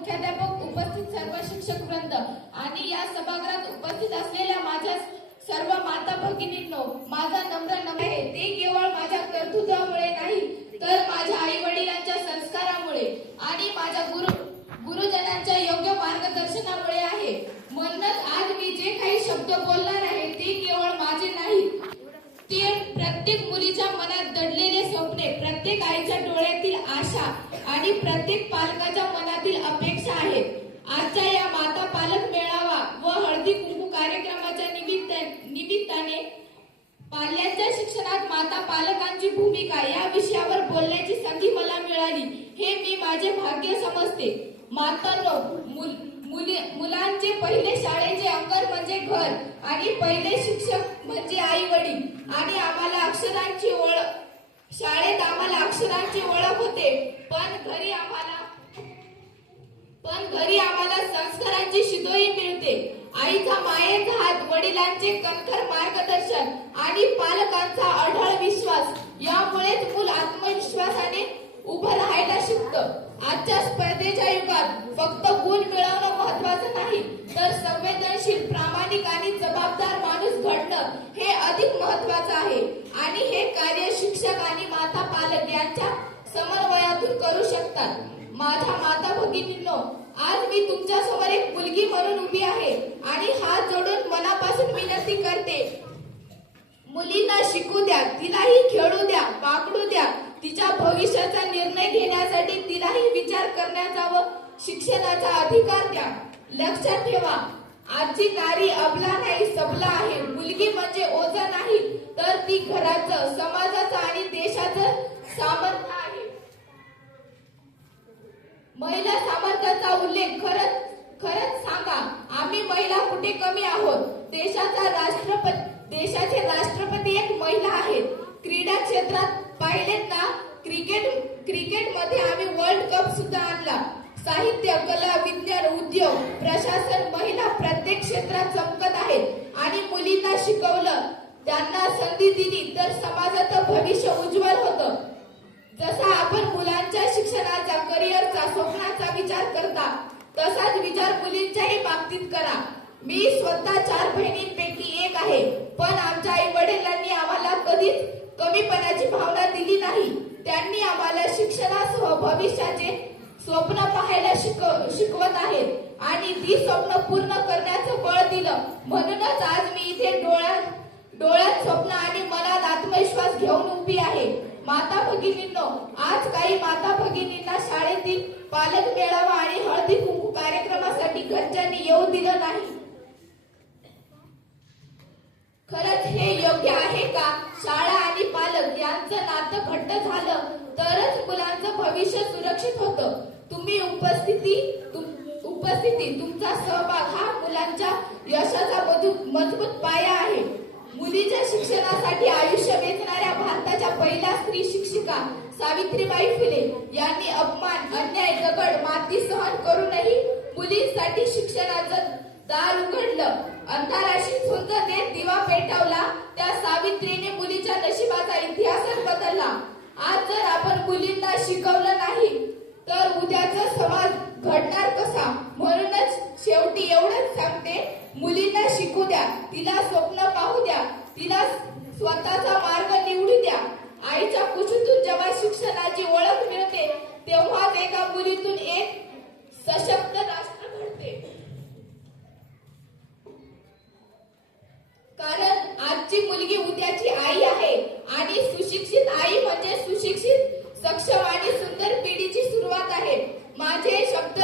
मुख्याध्यापक, उपस्थित सर्व शिक्षक वृंद आणि या सभागृहात उपस्थित असलेल्या माझ्या सर्व माता भगिनींनो, माझा नम्र नमन आहे. ते केवळ माझ्या कर्तृत्वामुळे नाही, तर माझ्या आई वडिलांच्या संस्कारामुळे आणि माझ्या गुरुजनांच्या योग्य मार्गदर्शनामुळे आहे. म्हणूनच आज मी जे काही शब्द बोलणार आहे ते केवळ माझे नाही, ते प्रत्येक मुलीच्या मनात दडलेले स्वप्ने, प्रत्येक आईच्या डोळ्यातील आशा आणि प्रत्येक पालकाच्या मनातील अपेक्षा आहेत. आजच्या या माता पालक मेळावा व हळदी कुंकू कार्यक्रमाच्या निमित्ताने पाल्यांच्या शिक्षणात माता पालकांची भूमिका या विषयावर बोलण्याची संधी मला मिळाली, हे मी माझे भाग्य समजते. मातांनो, मुलांचे पहिले शाळेचे अंगण म्हणजे घर आणि पहिले शिक्षक म्हणजे आई वडील आणि आम्हाला अक्षरांची ओळख, शाळेत आम्हाला अक्षरांची ओळख होते, पण घरी आम्हाला संस्कारांची शिदोरी मिळते. आईचा मायेचा हात, वडिलांचे कणखर मार्गदर्शन आणि पालकांचा अढळ विश्वास यामुळेच मूल आत्मविश्वासाने उभं राहायला शिकतं. आजच्या स्पर्धेच्या युगात फक्त गुण मिळवणं महत्वाचं नाही, तर संवेदनशील, प्रामाणिक आणि जबाबदार माणूस घडणं हे अधिक महत्वाचं आहे. आणि हे कार्य शिक्षक आणि माता पालक यांच्या समन्वयातून करू शकतात. माझ्या माता भगिनींनो, आज मी तुमच्या समोर एक मुलगी म्हणून उभी आहे आणि हात जोडून मनापासून विनंती करते, मुलींना शिकू द्या, तिलाही खेळू द्या, वागडू द्या. तिच्या भविष्याचा निर्णय घेण्यासाठी तिलाही विचार करण्याचा व शिक्षणाचा अधिकार द्या. लक्षात ठेवा, आजची नारी अबला नाही, सबला आहे. मुलगी म्हणजे ओझं नाही, तर ती घराचं, समाजाचं आणि देशाचं सामर्थ्य आहे. महिला सामर्थ्याचा उल्लेख खरंच सांगा, आम्ही महिला कुठे कमी आहोत? देशाचे राष्ट्रपती एक महिला आहेत. क्रीडा क्षेत्रात पाहिलेत ना, क्रिकेट मध्ये आम्ही वर्ल्ड कप सुद्धा आणला. साहित्य, कला, विज्ञान, उद्योग, प्रशासन, महिला प्रत्येक क्षेत्रात चमकत आहेत. आणि मुलींना शिकवलं, त्यांना संधी दिली तर समाजाचं भविष्य उज्ज्वल होतं. जसा आपण मुलांच्या शिक्षणाचा, करिअरचा, स्वप्नाचा विचार करता, तसाच विचार मुलींच्याही बाबतीत करा. मी स्वतः 4 बहिणींपैकी एक आहे, पण आमच्या आई वडिलांनी आम्हाला कधीच कमीपणाची भावना दिली नाही. त्यांनी आम्हाला शिक्षणासह भविष्याचे स्वप्न पाहायला शिकवत आहेत आणि ती स्वप्न पूर्ण करण्याचं बळ दिलं. म्हणूनच आज मी इथे डोळ्यात स्वप्न आणि मनात आत्मविश्वास घेऊन उभी आहे. माता भगिनींनो, आज काही माता भगिनींना शाळेतील पालक मेळावा आणि हळदी कुंकू कार्यक्रमासाठी घरच्यांनी येऊ दिलं नाही. खरंच हे योग्य आहे का? शाळा आणि पालक यांचं नातं घट्ट झालं तरच मुलांचं भविष्य सुरक्षित होतं. तुम्ही उपस्थिती, तुमचा सहभाग हा मुलांच्या यशाचा मजबूत पाया आहे. मुलीच्या शिक्षणासाठी आयुष्य वेचणाऱ्या भारताच्या पहिल्या स्त्री शिक्षिका सावित्रीबाई फुले यांनी अपमान, अन्याय, दगड, माती सहन करूनही मुलींसाठी शिक्षणाचं दार उघडलं. अंधाराशी झुंज देत दिवा पेटवला त्या सावित्रीने मुलीच्या नशिबाचा इतिहासच बदलला. आज जर आपण मुलींना शिकवलं नाही तर उद्याचा समाज घडणार कसा? म्हणूनच शेवटी एवढंच सांगते, मुलींना शिकू द्या, तिला स्वप्न पाहू द्या, तिला स्वतःचा मार्ग निवडू द्या. आईच्या कुशीतून जेव्हा शिक्षणाची ओळख मिळते, तेव्हाच एका मुलीतून एक सशक्त राष्ट्र घडते. कारण आजची मुलगी उद्याची आई आहे आणि सुशिक्षित आई म्हणजे सुशिक्षित, सक्षम आणि सुंदर पिढीची सुरुवात आहे. माझे शब्द